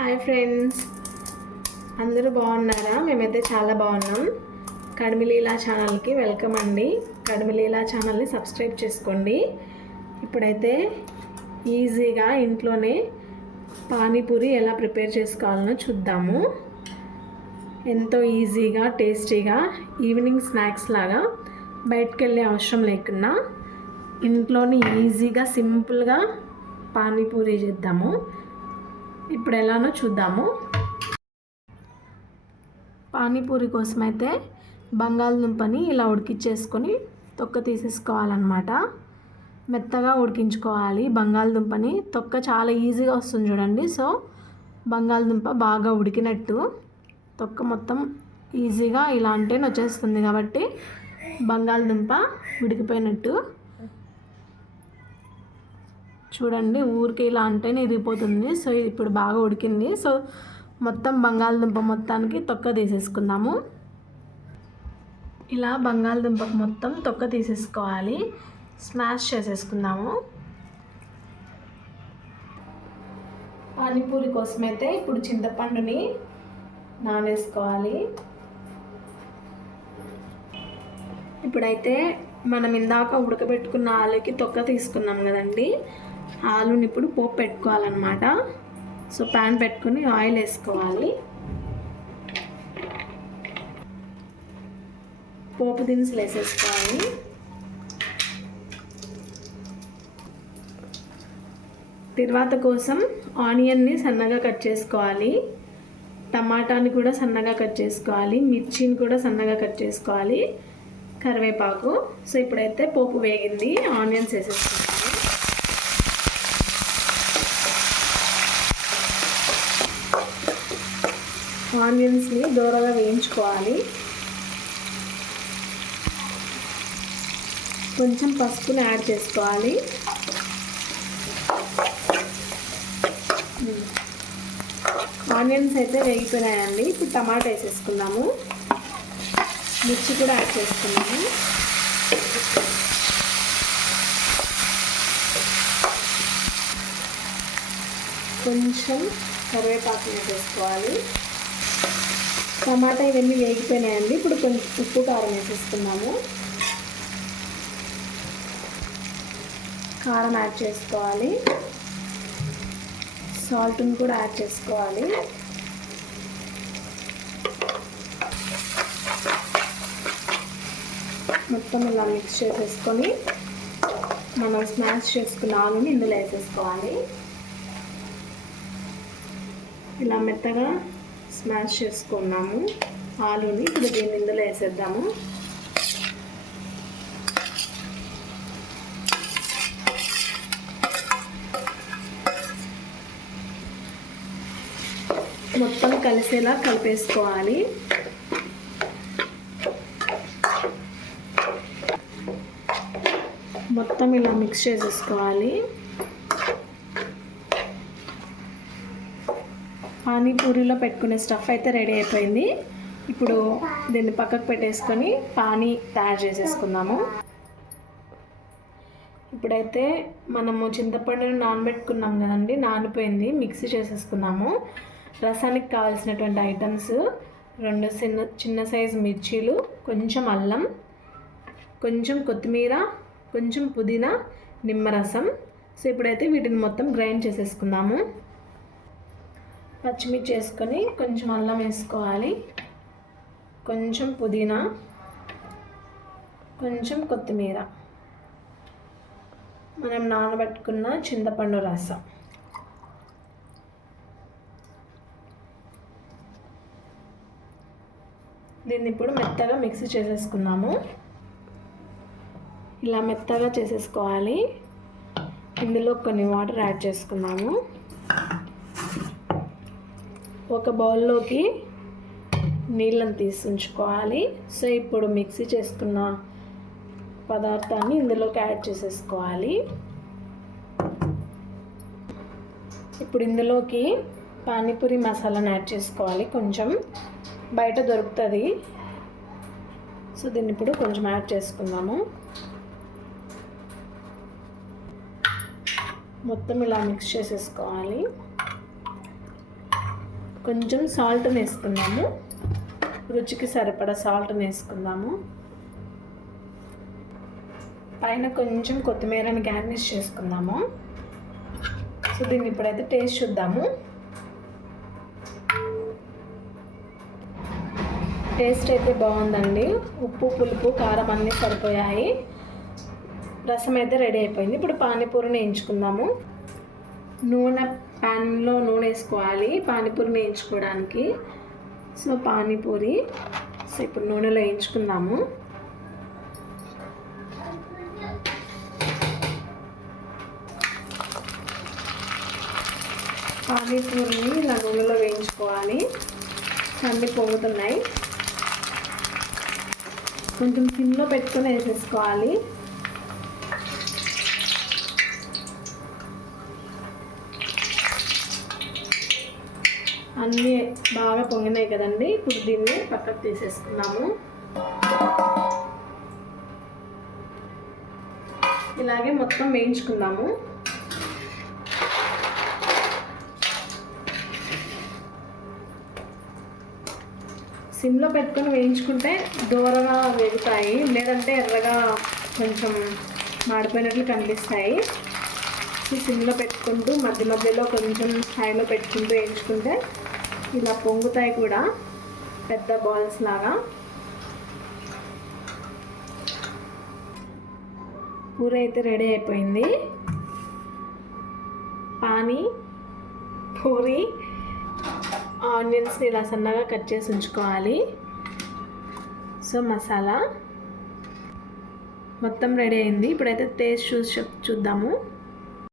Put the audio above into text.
Hi friends, అందరూ బాగున్నారా? మేమైతే చాలా బాగున్నాం. కడిమిలీలా ఛానల్కి వెల్కమ్ అండి. కడిమిలీలా ఛానల్ని సబ్స్క్రైబ్ చేసుకోండి. ఇప్పుడైతే ఈజీగా ఇంట్లోనే పానీపూరి ఎలా ప్రిపేర్ చేసుకోవాలనో చూద్దాము. ఎంతో ఈజీగా టేస్టీగా ఈవినింగ్ స్నాక్స్ లాగా బయటకు వెళ్ళే అవసరం లేకుండా ఇంట్లోనే ఈజీగా సింపుల్గా పానీపూరి చేద్దాము. ఇప్పుడు ఎలానో చూద్దాము. పానీపూరి కోసం అయితే బంగాళదుంపని ఇలా ఉడికించేసుకొని తొక్క తీసేసుకోవాలన్నమాట. మెత్తగా ఉడికించుకోవాలి బంగాళదుంపని. తొక్క చాలా ఈజీగా వస్తుంది చూడండి. సో బంగాళదుంప బాగా ఉడికినట్టు తొక్క మొత్తం ఈజీగా ఇలా అంటే వచ్చేస్తుంది కాబట్టి బంగాళదుంప ఉడికిపోయినట్టు. చూడండి, ఊరికి ఇలా అంటేనే ఇరిగిపోతుంది. సో ఇప్పుడు బాగా ఉడికింది. సో మొత్తం బంగాళదుంప మొత్తానికి తొక్క తీసేసుకుందాము. ఇలా బంగాళదుంప మొత్తం తొక్క తీసేసుకోవాలి. స్మాష్ చేసేసుకుందాము. పానీపూరి కోసమైతే ఇప్పుడు చింతపండుని నానేసుకోవాలి. ఇప్పుడైతే మనం ఇందాక ఉడకబెట్టుకున్న ఆలుకి తొక్క తీసుకున్నాం కదండి. ఆలుని ఇప్పుడు పోపు పెట్టుకోవాలన్నమాట. సో ప్యాన్ పెట్టుకుని ఆయిల్ వేసుకోవాలి. పోపు దినుసులు వేసేసుకోవాలి. తర్వాత కోసం ఆనియన్ని సన్నగా కట్ చేసుకోవాలి. టమాటాని కూడా సన్నగా కట్ చేసుకోవాలి. మిర్చిని కూడా సన్నగా కట్ చేసుకోవాలి. కరివేపాకు. సో ఇప్పుడైతే పోపు వేగింది. ఆనియన్స్ వేసేసుకోవాలి. ఆనియన్స్ని దూరగా వేయించుకోవాలి. కొంచెం పసుపుని యాడ్ చేసుకోవాలి. ఆనియన్స్ అయితే వేగిపోయినాయండి. ఇప్పుడు టమాటా వేసేసుకుందాము. మిర్చి కూడా యాడ్ చేసుకున్నాము. కొంచెం కరివేపాకు వేసుకోవాలి. టమాటా ఇవన్నీ వేగిపోయినాయండి. ఇప్పుడు కొంచెం ఉప్పు కారం వేసేసుకున్నాము. కారం యాడ్ చేసుకోవాలి. సాల్ట్ని కూడా యాడ్ చేసుకోవాలి. మొత్తం ఇలా మిక్స్ చేసేసుకొని మనం స్మాష్ చేసుకున్న ఆలుని ఇందులో వేసేసుకోవాలి. ఇలా మెత్తగా స్మాష్ చేసుకున్నాము ఆలుని. ఇప్పుడు దీన్ని ఇందులో వేసేద్దాము. మొత్తం కలిసేలా కలిపేసుకోవాలి. మొత్తం ఇలా మిక్స్ చేసేసుకోవాలి. పానీపూరిలో పెట్టుకునే స్టఫ్ అయితే రెడీ అయిపోయింది. ఇప్పుడు దీన్ని పక్కకు పెట్టేసుకొని పానీ తయారు చేసేసుకుందాము. ఇప్పుడైతే మనము చింతపండుని నానబెట్టుకున్నాం కదండి, నానిపోయింది. మిక్సీ చేసేసుకున్నాము. రసానికి కావాల్సినటువంటి ఐటమ్స్ 2 చిన్న సైజు మిర్చీలు, కొంచెం అల్లం, కొంచెం కొత్తిమీర, కొంచెం పుదీనా, నిమ్మరసం. సో ఇప్పుడైతే వీటిని మొత్తం గ్రైండ్ చేసేసుకుందాము. పచ్చిమిర్చి వేసుకొని కొంచెం అల్లం వేసుకోవాలి. కొంచెం పుదీనా, కొంచెం కొత్తిమీర, మనం నానబెట్టుకున్న చింతపండు రసం. దీన్ని ఇప్పుడు మెత్తగా మిక్సీ చేసేసుకున్నాము. ఇలా మెత్తగా చేసేసుకోవాలి. ఇందులో కొన్ని వాటర్ యాడ్ చేసుకున్నాము. ఒక బౌల్లోకి నీళ్ళని తీసి ఉంచుకోవాలి. సో ఇప్పుడు మిక్సీ చేసుకున్న పదార్థాన్ని ఇందులోకి యాడ్ చేసేసుకోవాలి. ఇప్పుడు ఇందులోకి పానీపూరి మసాలాను యాడ్ చేసుకోవాలి. కొంచెం బయట దొరుకుతుంది. సో దీన్ని ఇప్పుడు కొంచెం యాడ్ చేసుకుందాము. మొత్తం ఇలా మిక్స్ చేసేసుకోవాలి. కొంచెం సాల్ట్ వేసుకుందాము, రుచికి సరిపడా సాల్ట్ వేసుకుందాము. పైన కొంచెం కొత్తిమీరని గార్నిష్ చేసుకుందాము. సో దీన్ని ఇప్పుడైతే టేస్ట్ చూద్దాము. టేస్ట్ అయితే బాగుందండి. ఉప్పు, పులుపు, కారం అన్నీ సరిపోయాయి. రసం అయితే రెడీ అయిపోయింది. ఇప్పుడు పానీపూరిని వేయించుకుందాము. ప్యాన్లో నూనె వేసుకోవాలి పానీపూరిని వేయించుకోవడానికి. సో పానీపూరి ఇప్పుడు నూనెలో వేయించుకుందాము. పానీపూరిని ఇలా నూనెలో వేయించుకోవాలి. అన్నీ పొంగుతున్నాయి. కొంచెం సిమ్లో పెట్టుకొని వేసేసుకోవాలి. అన్నీ బాగా పొంగినాయి కదండి. ఇప్పుడు దీన్ని పక్కకు తీసేసుకున్నాము. ఇలాగే మొత్తం వేయించుకుందాము. సిమ్లో పెట్టుకొని వేయించుకుంటే దూరగా వేగుతాయి, లేదంటే ఎర్రగా కొంచెం మాడిపోయినట్లు కనిపిస్తాయి. సిమ్లో పెట్టుకుంటూ మధ్య మధ్యలో కొంచెం హైలో పెట్టుకుంటూ వేయించుకుంటే ఇలా పొంగుతాయి కూడా, పెద్ద బాల్స్ లాగా. పూరి అయితే రెడీ అయిపోయింది. పూరి ఆనియన్స్ని ఇలా సన్నగా కట్ చేసి ఉంచుకోవాలి. సో మసాలా మొత్తం రెడీ అయింది. ఇప్పుడైతే టేస్ట్ చూద్దాము.